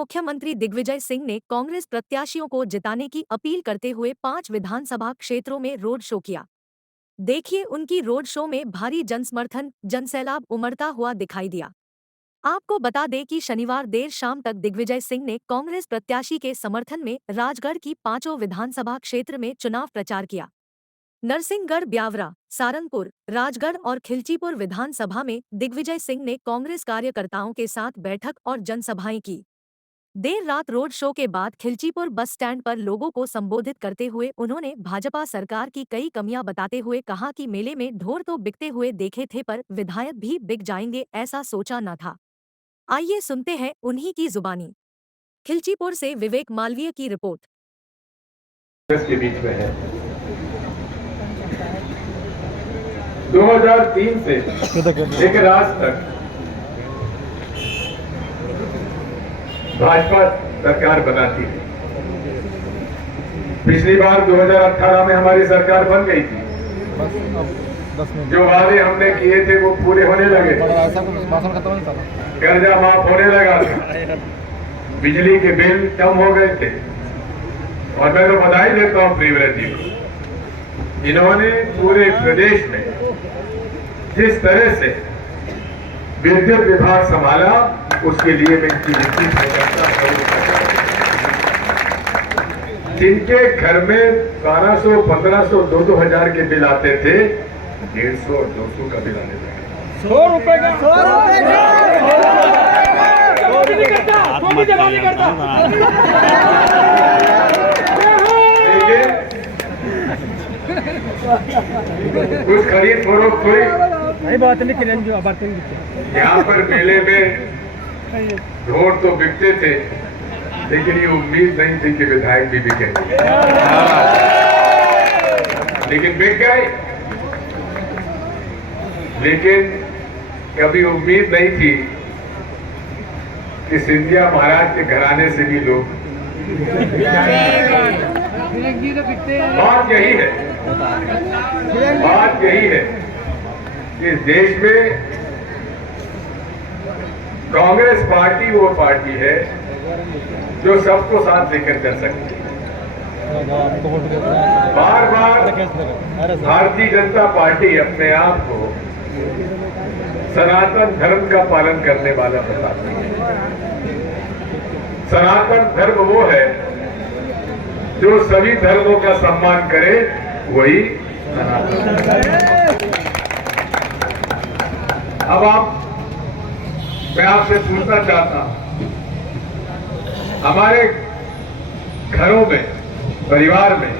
मुख्यमंत्री दिग्विजय सिंह ने कांग्रेस प्रत्याशियों को जिताने की अपील करते हुए 5 विधानसभा क्षेत्रों में रोड शो किया। देखिए उनकी रोड शो में भारी जनसमर्थन जनसैलाब उमड़ता हुआ दिखाई दिया। आपको बता दें कि शनिवार देर शाम तक दिग्विजय सिंह ने कांग्रेस प्रत्याशी के समर्थन में राजगढ़ की 5 विधानसभा क्षेत्र में चुनाव प्रचार किया। नरसिंहगढ़, ब्यावरा, सारंगपुर, राजगढ़ और खिलचीपुर विधानसभा में दिग्विजय सिंह ने कांग्रेस कार्यकर्ताओं के साथ बैठक और जनसभाएं की। देर रात रोड शो के बाद खिलचीपुर बस स्टैंड पर लोगों को संबोधित करते हुए उन्होंने भाजपा सरकार की कई कमियां बताते हुए कहा कि मेले में ढोर तो बिकते हुए देखे थे पर विधायक भी बिक जाएंगे ऐसा सोचा न था। आइए सुनते हैं उन्हीं की जुबानी। खिलचीपुर से विवेक मालवीय की रिपोर्ट। के बीच में है 2003 से लेकर आज तक भाजपा सरकार बनाती है। पिछली बार 2018 में हमारी सरकार बन गई थी। जो वादे हमने किए थे वो पूरे होने लगे, कर्जा माफ होने लगा था, बिजली के बिल कम हो गए थे। और मैं तो बधाई देता हूं प्रियव्रत जी को, इन्होंने पूरे प्रदेश में जिस तरह से विद्युत विभाग संभाला उसके लिए मैं इनकी निश्चित प्रशंसा करूंगा। जिनके घर में 1200, 1500, 2-2 के बिल आते थे, 150 और 200 का बिल आने लगा। 100 रुपए का कुछ खरीद फरोख्त हुई। नहीं बात नहीं जो आबादी यहाँ पर मेले में ढोर तो बिकते थे, लेकिन ये उम्मीद नहीं थी कि विधायक भी बिकेंगे, लेकिन बिक गए। लेकिन कभी उम्मीद नहीं थी कि सिंधिया महाराज के घराने से भी लोग। बात यही है, बात यही है कि इस देश में कांग्रेस पार्टी वो पार्टी है जो सबको साथ लेकर चल सकती है। बार बार भारतीय जनता पार्टी अपने आप को सनातन धर्म का पालन करने वाला बताती है। सनातन धर्म वो है जो सभी धर्मों का सम्मान करे, वही सनातन धर्म। अब मैं आपसे पूछना चाहता हूं, हमारे घरों में, परिवार में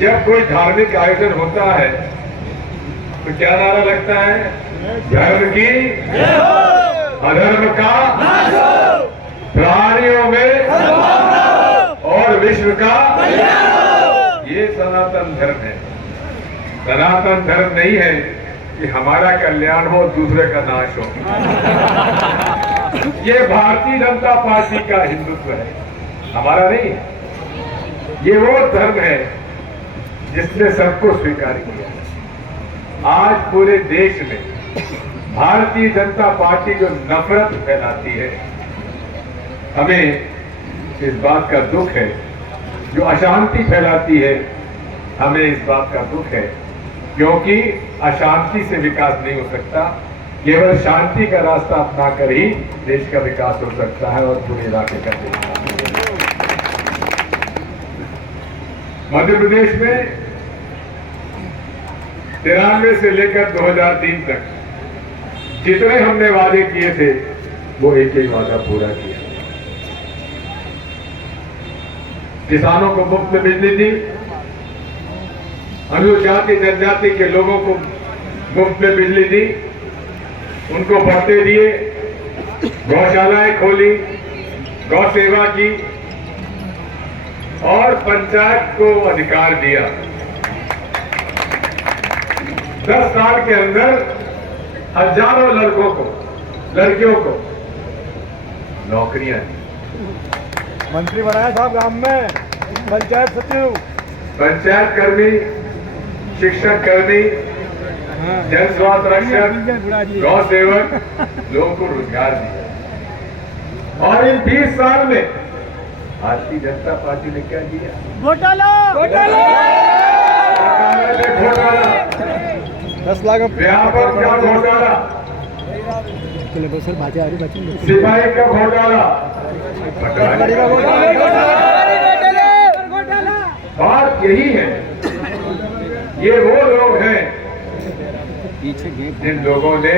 जब कोई धार्मिक आयोजन होता है तो क्या नारा लगता है? धर्म की अधर्म का, प्राणियों में और विश्व का। ये सनातन धर्म है। सनातन धर्म नहीं है कि हमारा कल्याण हो, दूसरे का नाश हो। ये भारतीय जनता पार्टी का हिंदुत्व है, हमारा नहीं है। ये वो धर्म है जिसने सबको स्वीकार किया। आज पूरे देश में भारतीय जनता पार्टी जो नफरत फैलाती है, हमें इस बात का दुख है। जो अशांति फैलाती है, हमें इस बात का दुख है, क्योंकि अशांति से विकास नहीं हो सकता। केवल शांति का रास्ता अपनाकर ही देश का विकास हो सकता है और पूरे इलाके का विकास। मध्य प्रदेश में 93 से लेकर 2003 तक जितने हमने वादे किए थे, वो एक ही वादा पूरा किया। किसानों को मुफ्त में बिजली दी, अनुसूचित जनजाति के लोगों को मुफ्त में बिजली दी, उनको भत्ते दिए, गौशालाएं खोली, गौ सेवा की और पंचायत को अधिकार दिया। 10 साल के अंदर हजारों लड़कों को, लड़कियों को नौकरियां दी। मंत्री बनाया साहब गांव में, पंचायत सचिव, पंचायत कर्मी, शिक्षक कर्मी, जन स्वास्थ्य रक्षक, गौ सेवक, लोगों को रोजगार दिया। और इन 20 साल में भारतीय जनता पार्टी ने क्या किया? घोटाला घोटाला 10 लाख व्यापक का घोटाला, सर भाजी आ रही बच्ची सिपाही का घोटाला, बात यही है। ये वो लोग हैं जिन लोगों ने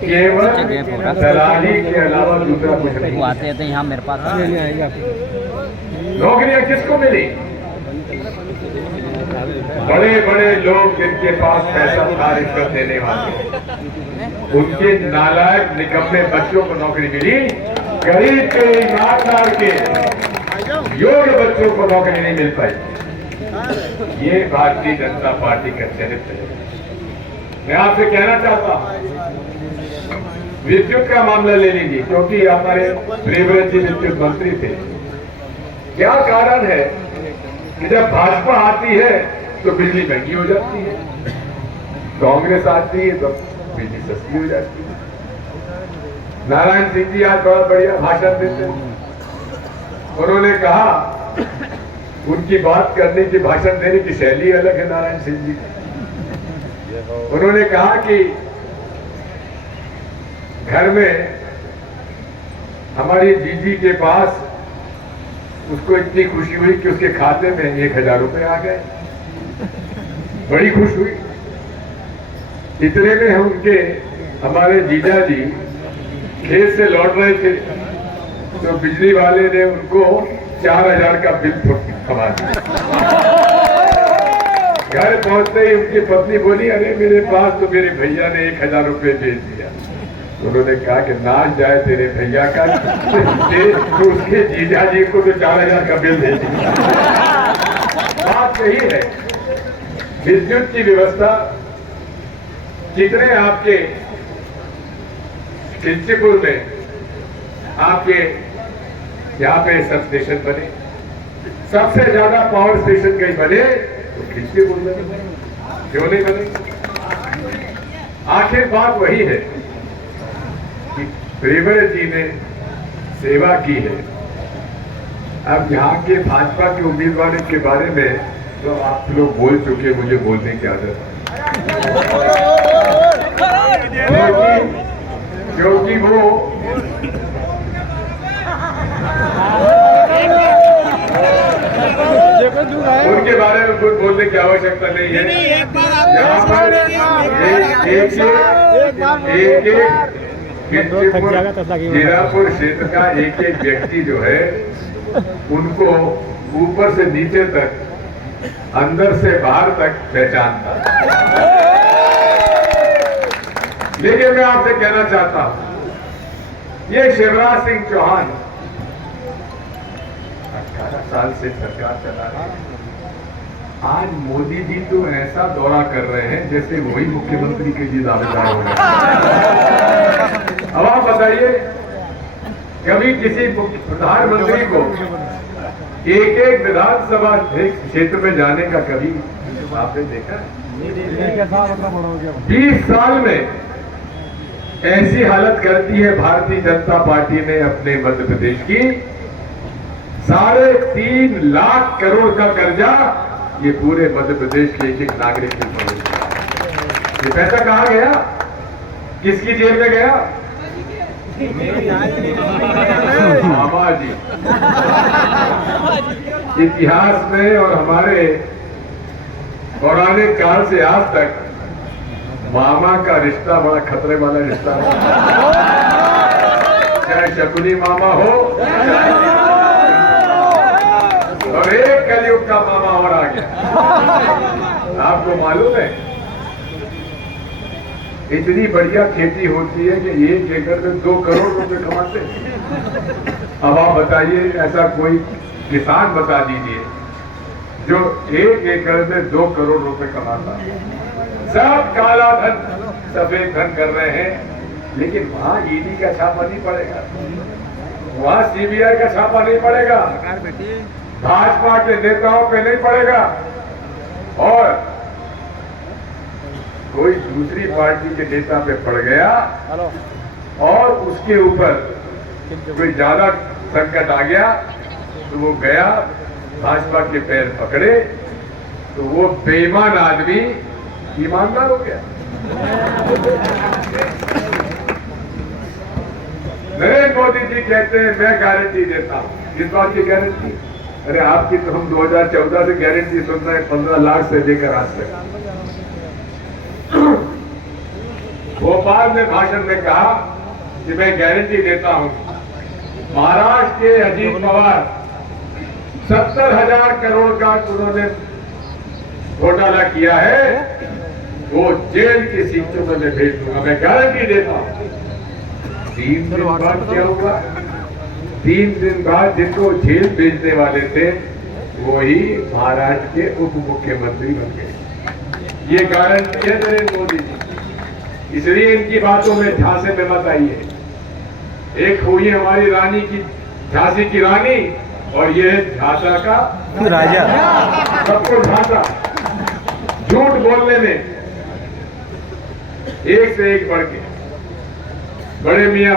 केवल दलाली के अलावा दूसरा कुछ नहीं। वो आते थे यहाँ मेरे पास नौकरियां किसको मिली? बड़े बड़े लोग जिनके पास पैसा था रिश्वत देने वाले, उनके नालायक निकम्मे बच्चों को नौकरी मिली। गरीब के, ईमानदार के, योग्य बच्चों को नौकरी नहीं मिल पाई। ये भारतीय जनता पार्टी का चरित्र है। मैं आपसे कहना चाहता हूं, विद्युत का मामला ले लीजिए, क्योंकि हमारे प्रियव्रत जी विद्युत मंत्री थे। क्या कारण है कि जब भाजपा आती है तो बिजली महंगी हो जाती है, कांग्रेस आती है तो बिजली सस्ती हो जाती है। नारायण सिंह जी आज बड़ा बढ़िया भाषण देते हैं। उन्होंने कहा, उनकी बात करने की, भाषण देने की शैली अलग है नारायण सिंह जी की। उन्होंने कहा कि घर में हमारी जीजी के पास उसको इतनी खुशी हुई कि उसके खाते में 1000 रुपए आ गए, बड़ी खुश हुई। इतने में उनके हमारे जीजा जी खेत से लौट रहे थे तो बिजली वाले ने उनको 4000 का बिल थमा दिया। घर पहुंचते ही उनकी पत्नी बोली, अरे मेरे पास तो मेरे भैया ने 1000 रुपए भेज दिया। उन्होंने कहा कि नाच जाए तेरे भैया का, तो उसके जीजा जी को तो 4000 का बिल भेज दिया। बात यही है, विद्युत की व्यवस्था जितने आपके खिलचीपुर में आपके यहाँ पे सब स्टेशन बने, सबसे ज्यादा पावर स्टेशन कहीं बने तो खिलचीपुर में, क्यों नहीं बने? आखिर बात वही है कि प्रियव्रत जी ने सेवा की है। अब यहाँ के भाजपा के उम्मीदवार के बारे में तो आप लोग बोल चुके, मुझे बोलने की आदत है, क्योंकि वो उनके बारे में कुछ बोलने की आवश्यकता नहीं है। यहाँ पर जीरापुर क्षेत्र का एक व्यक्ति जो है, उनको ऊपर से नीचे तक, अंदर से बाहर तक पहचानता। लेकिन मैं आपसे कहना चाहता हूं, ये शिवराज सिंह चौहान 18 साल से सरकार चला रहे हैं। आज मोदी जी तो ऐसा दौरा कर रहे हैं जैसे वही मुख्यमंत्री के जी दावेदार हो रहे हैं। अब आप बताइए, कभी किसी प्रधानमंत्री को एक विधानसभा क्षेत्र में जाने का कभी आपने देखा? 20 साल में ऐसी हालत करती है भारतीय जनता पार्टी ने अपने मध्य प्रदेश की। 3.5 लाख करोड़ का कर्जा ये पूरे मध्य प्रदेश के एक नागरिक के ऊपर। ये पैसा कहाँ गया? किसकी जेब में गया? मामा जी। इतिहास में और हमारे पौराणिक काल से आज तक मामा का रिश्ता बड़ा खतरे वाला रिश्ता है। चाहे शकुनी मामा हो, और एक कलयुग का मामा और आ गया। आपको मालूम है, इतनी बढ़िया खेती होती है कि 1 एकड़ में 2 करोड़ रुपए कमाते हैं। अब आप बताइए, ऐसा कोई किसान बता दीजिए जो 1 एकड़ में 2 करोड़ रुपए कमाता है। सब काला धन, सफेद धन कर रहे हैं, लेकिन वहां ईडी का छापा नहीं पड़ेगा, वहां सीबीआई का छापा नहीं पड़ेगा, भाजपा के नेताओं पे नहीं पड़ेगा। और कोई दूसरी पार्टी के नेता पे पड़ गया और उसके ऊपर कोई ज्यादा संकट आ गया तो वो गया भाजपा के पैर पकड़े तो वो बेईमान आदमी ईमानदार हो गया। नरेंद्र मोदी जी कहते हैं मैं गारंटी देता हूं। किस बात की गारंटी? अरे आपकी तो हम 2014 से गारंटी सुन रहे हैं 15 लाख से लेकर आज तक। भोपाल में भाषण में कहा कि मैं गारंटी देता हूं। महाराष्ट्र के अजीत पवार 70,000 करोड़ का उन्होंने घोटाला किया है, वो जेल की सीटों में मैं भेज दूंगा, मैं गारंटी देता हूं। 3 दिन बाद क्या हुआ? 3 दिन बाद जिनको जेल भेजने वाले थे वही महाराष्ट्र के उप मुख्यमंत्री बन गए। ये गारंटी है नरेंद्र मोदी जी, इसलिए इनकी बातों में झांसे में मत आइए। एक हुई हमारी रानी की, झांसी की रानी, और ये झांसा का राजा। सबको झांसा। झूठ बोलने में एक से एक बढ़ के, बड़े मियां,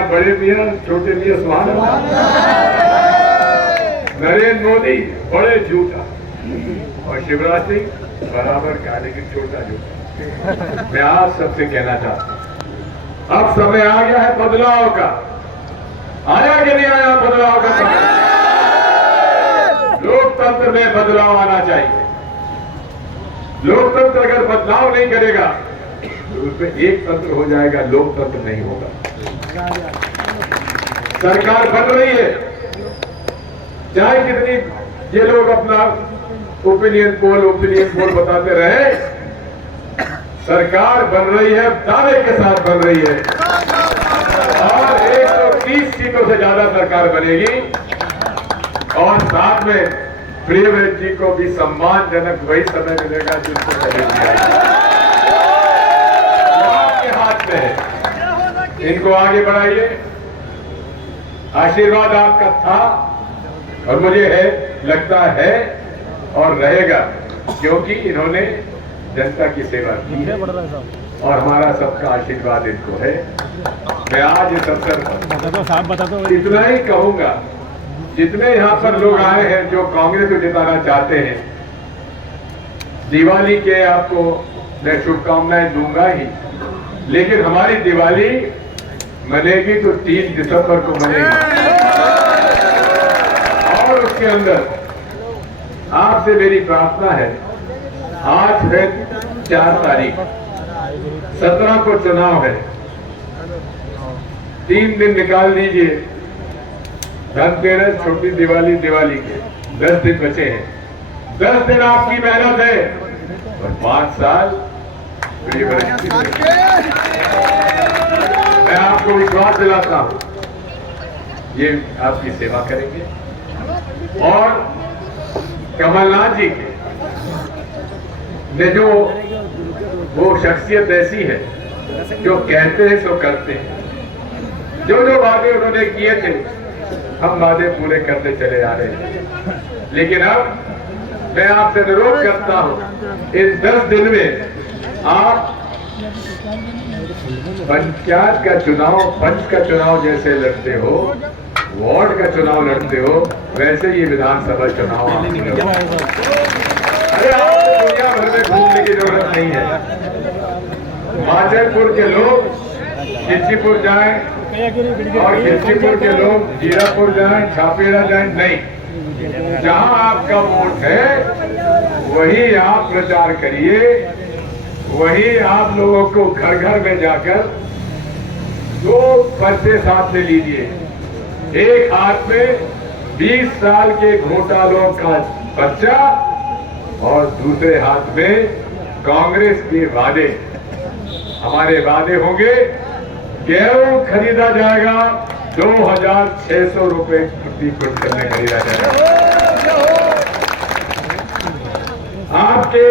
छोटे मियां सुहान। नरेंद्र मोदी बड़े झूठा और शिवराज सिंह बराबर का लेकिन छोटा झूठा। मैं आप सबसे कहना चाहता हूं, अब समय आ गया है बदलाव का। आया कि नहीं आया बदलाव का समय? लोकतंत्र में बदलाव आना चाहिए। लोकतंत्र अगर बदलाव नहीं करेगा तो उसमें एक तंत्र हो जाएगा, लोकतंत्र नहीं होगा। सरकार बन रही है, चाहे कितनी ये लोग अपना ओपिनियन पोल बताते रहे, सरकार बन रही है, दावे के साथ बन रही है और 130 सीटों से ज्यादा सरकार बनेगी। और साथ में प्रियव्रत जी को भी सम्मानजनक वही समय मिलेगा जिसको पहले दिया आपके हाथ में है। इनको आगे बढ़ाइए। आशीर्वाद आपका था और मुझे है, लगता है और रहेगा, क्योंकि इन्होंने जनता की सेवा की है और हमारा सबका आशीर्वाद इनको है। मैं आज इस अवसर पर इतना ही कहूंगा, जितने यहाँ पर लोग आए हैं जो कांग्रेस को जिताना चाहते हैं, दिवाली के आपको मैं शुभकामनाएं दूंगा ही, लेकिन हमारी दिवाली मनेगी तो 3 दिसंबर को मनेगी। और उसके अंदर आपसे मेरी प्रार्थना है, आज है 4 तारीख, 17 को चुनाव है, 3 दिन निकाल लीजिए। धनतेरस, छोटी दिवाली, दिवाली के 10 दिन बचे हैं। 10 दिन आपकी मेहनत है और 5 साल मैं आपको विश्वास दिलाता हूं, ये आपकी सेवा करेंगे। और कमलनाथ जी के ने जो वो शख्सियत ऐसी है जो कहते हैं सो करते हैं। जो जो वादे उन्होंने किए थे हम वादे पूरे करते चले आ रहे हैं, लेकिन अब मैं आपसे अनुरोध करता हूं, इन 10 दिन में आप पंचायत का चुनाव, पंच का चुनाव जैसे लड़ते हो, वार्ड का चुनाव लड़ते हो, वैसे ये विधानसभा चुनाव आप लड़ो। अरे आपको दुनिया भर में घूमने की जरूरत नहीं है। माचलपुर के लोग खिलचीपुर जाएं और खिलचीपुर के लोग जीरापुर जाएं, छापेरा जाएं, नहीं, जहां आपका वोट है वही आप प्रचार करिए, वही आप लोगों को घर घर में जाकर 2 पर्चे साथ में लीजिए। एक हाथ में 20 साल के घोटालों का पर्चा और दूसरे हाथ में कांग्रेस के वादे। हमारे वादे होंगे, गेहूं खरीदा जाएगा 2,600 रुपए प्रति क्विंटल में खरीदा जाएगा। आपके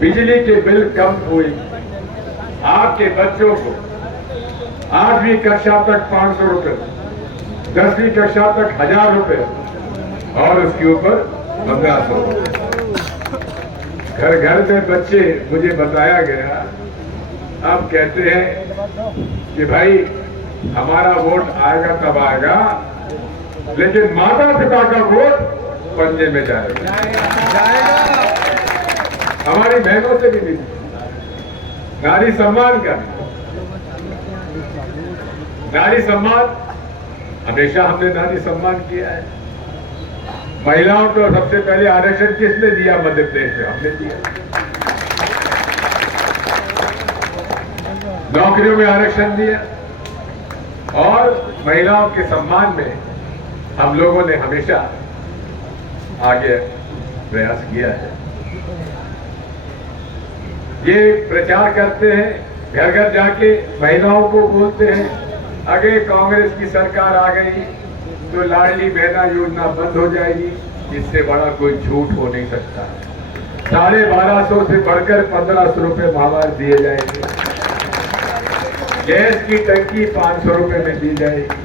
बिजली के बिल कम हुए, आपके बच्चों को 8वीं कक्षा तक 500 रुपए, 10वीं कक्षा तक 1,000 रुपए और उसके ऊपर 1500 रुपए। घर घर में बच्चे, मुझे बताया गया, अब कहते हैं कि भाई हमारा वोट आएगा तब आएगा, लेकिन माता पिता का वोट पंजे में जाएगा। हमारी बहनों से भी नहीं, नारी सम्मान का, नारी सम्मान हमेशा हमने नारी सम्मान किया है। महिलाओं को सबसे पहले आरक्षण किसने दिया? मध्य प्रदेश में हमने दिया। नौकरियों में आरक्षण दिया और महिलाओं के सम्मान में हम लोगों ने हमेशा आगे प्रयास किया है। ये प्रचार करते हैं, घर घर जाके महिलाओं को बोलते हैं अगर कांग्रेस की सरकार आ गई तो लाडली बहना योजना बंद हो जाएगी। इससे बड़ा कोई झूठ हो नहीं सकता। 1250 से बढ़कर 1500 रुपए माहवार दिए जाएंगे। गैस की टंकी 500 रुपए में दी जाएगी।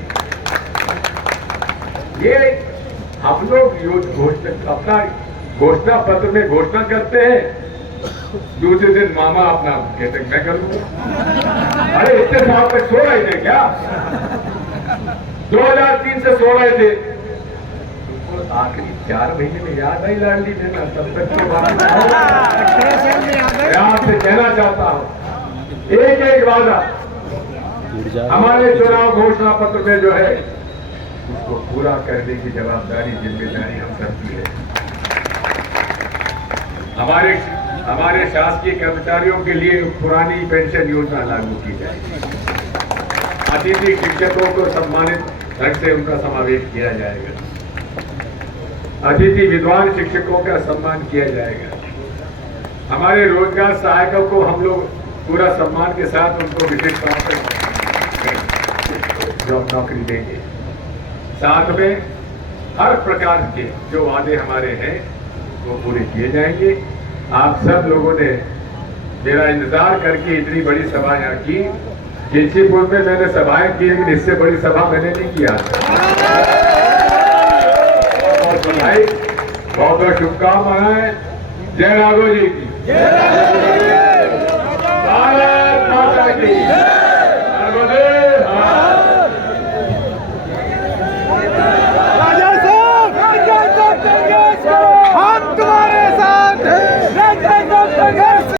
ये हम लोग अपना घोषणा पत्र में घोषणा करते हैं, दूसरे दिन मामा अपना कहते मैं करूंगा। अरे इतने साल तक सो रहे थे क्या? 2003 से सो रहे थे, आखिरी 4 महीने में याद आई लाडली बहना? तब तक तो मैं आपसे कहना चाहता हूं, एक एक वादा हमारे चुनाव घोषणा पत्र में जो है उसको पूरा करने की जवाबदारी, जिम्मेदारी हम सबकी है। हमारे शासकीय कर्मचारियों के लिए पुरानी पेंशन योजना लागू की जाएगी। अतिथि शिक्षकों को सम्मानित ढंग से उनका समावेश किया जाएगा। अतिथि विद्वान शिक्षकों का सम्मान किया जाएगा। हमारे रोजगार सहायकों को हम लोग पूरा सम्मान के साथ उनको विशेष तौर पर जॉब नौकरी देंगे। साथ में हर प्रकार के जो वादे हमारे हैं वो पूरे किए जाएंगे। आप सब लोगों ने मेरा इंतजार करके इतनी बड़ी सभा यहाँ की। किसीपुर में मैंने सभाएं की, लेकिन इससे बड़ी सभा मैंने नहीं किया। और भाई बहुत बहुत शुभकामनाएं। जय राघव जी की।